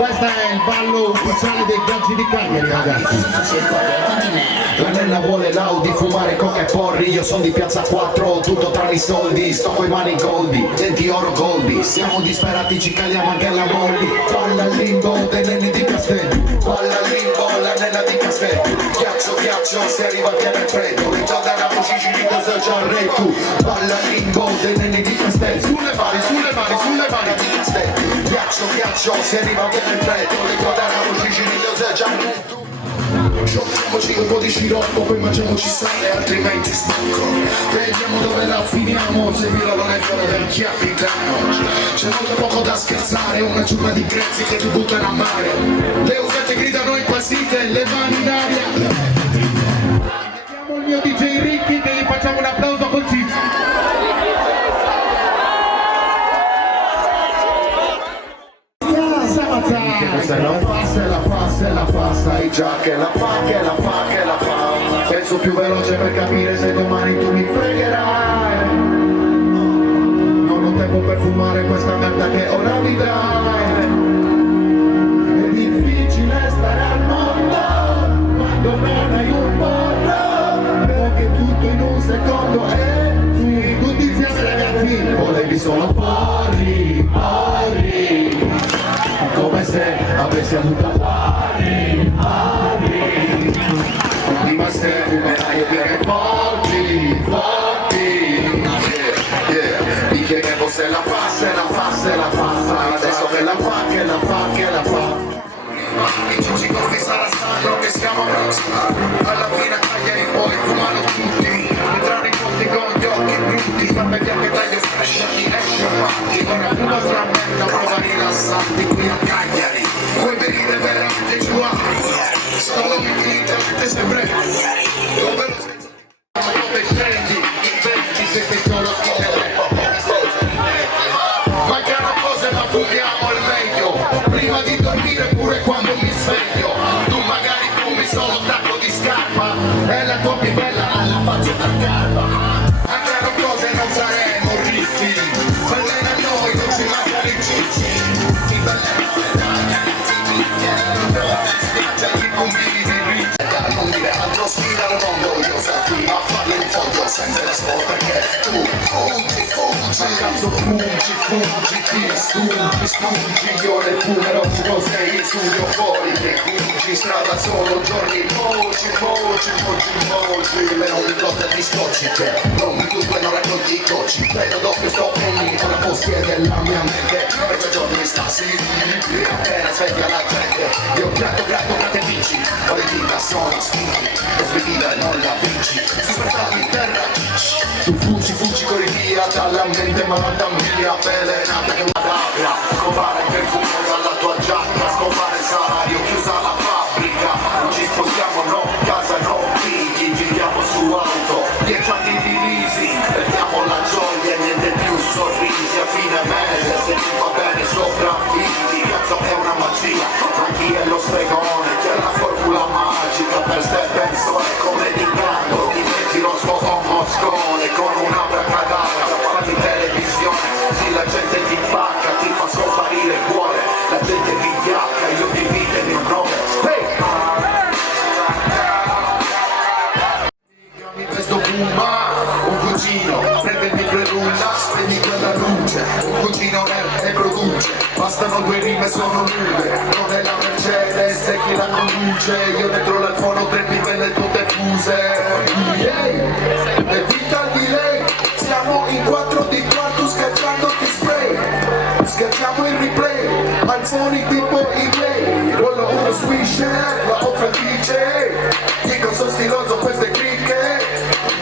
Questo è il ballo ufficiale dei Viaggi di Cagliari, ragazzi. La nonna vuole l'Audi, fumare coca e porri. Io sono di piazza 4, tutto tranne i soldi. Sto coi mani goldi, denti oro goldi. Siamo disperati, ci caliamo anche alla molli. Balla al limbo dei nenni di Castelli. Balla al limbo la nena di Castelli. Ghiaccio, ghiaccio, se arriva viene freddo. Ritorna la musica di cosa già re tu. Balla al limbo dei nenni di Castelli. Sulle mani, sulle mani, sulle mani di Castelli. Ghiaccio, ghiaccio, se arriva viene freddo. Ritorna la musica di cosa già re tu. Sciocchiamoci un po' di sciroppo, poi mangiamoci sale, altrimenti spacco. Vediamo dove la finiamo, se mi non è fuori del capitano. C'è molto poco da scherzare, una giornata di grezzi che ti buttano a mare. Le usate gridano impazzite, le mani in aria. Vediamo il mio DJ Ricky che gli facciamo un applauso con Cicci. La fa, sai già che la fa. Penso più veloce per capire se domani tu mi fregherai. Non ho tempo per fumare questa merda che ora mi dai. È difficile stare al mondo quando non hai un porro. Perché tutto in un secondo è sì, tutti insieme ragazzi. Volevi solo porri, porri. Come se avessi avuto ma se fumerai io direi forti, forti. Mi chiedevo se la fa. Adesso che la fa. I giusti corpi sanno che siamo amici. Alla fine Cagliari poi fumano tutti. Entrano in posti con gli occhi brutti. Ma vedi che taglio fresh mi esce avanti. Ora fuma stramenda, prova rilassarti qui a Cagliari. Vuoi venire veramente giù a Cagliari? Sto infinitamente sempre dove lo senso dove scendi, inventi se sei solo schiacciare. Mancano cose ma fumiamo al meglio. Prima di dormire pure quando mi sveglio. Tu magari fumi solo un tacco di scarpa e la tua pivella alla faccia da garba. Mancano cose non saremo ricchi. Bellene a noi non ci mancano i cicci. Ti bellene a non dire altro, sfida al mondo, io sarò a farle in fondo, sempre la scuola perché tu fuggi, cazzo fuggi, ti spungi, io le fumerò, tu sei in studio fuori, che fuggi, strada solo, giorni moci, le non lotte di scocci, che non mi tutto e non racconti i cocci, vedo doppio sto penny, ora posti della mia mente, per 2 giorni stasi, appena sveglia la gente, io gratto e vinci, ho le dita sono sfighi, lo sbedita e non la vinci, si spartati in terra, tu fuggi, corri via dalla mente malata mia, avvelenata che una gabbia, scopare il perfumo dalla tua giacca, scopare il salario, chiusa la fabbrica, non ci spostiamo no, casa no, figli, viviamo su auto, 10 anni divisi, perdiamo la gioia e niente più sorrisi a fine mese, se ti va bene sopravvivi, cazzo è una magia, ma chi è lo stregone, chi è la formula magica per ste persone come di grado, diventi lo scopo moscone con una bracadara, fatti televisione, sì la gente ti pacca, ti fa scomparire il cuore, la gente vi chiacca, io divide il mio nome, hey! Mi vesto puma, un cugino, prende il micro e rulla, spegni quella luce, un cugino nerd e produce, bastano 2 rime sono nude, non è la Mercedes e chi la conduce, io dentro l'alfono 3 pivelle tutte fuse, evita il delay, siamo in 4 di quarto scacciando di spray, scacciamo il replay, alzoni tipo eBay, rollo uno swisher, la offre il DJ, dico sono stiloso queste cricche,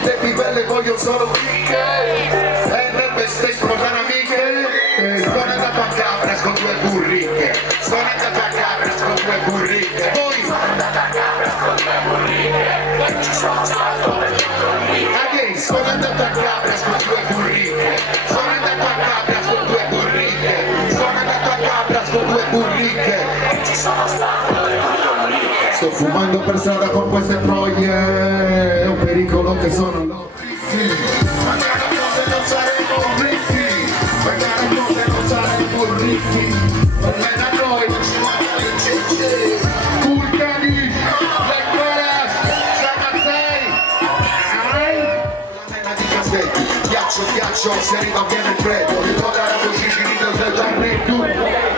le pivelle voglio solo cricche, e nel backstage provano amiche, sono andato a Capras con 2 burriche, sono andato a Capras con 2 burriche, voi sono andato a Capras con 2 burriche, ci sono stato per again, sono andato a Capras con 2 burriche, sono andato a Capras con 2 burriche, sono andato a Capras con 2 burriche, ci sono stato per sto fumando per strada con queste troie, è un pericolo che sono lotti, magari cose non saremo ricchi, magari cose non saremo ricchi, per me da noi non ci manca freddi. Ghiaccio, ghiaccio, se arriva viene il freddo. Ritorna la voce, ci ritorna il freddo.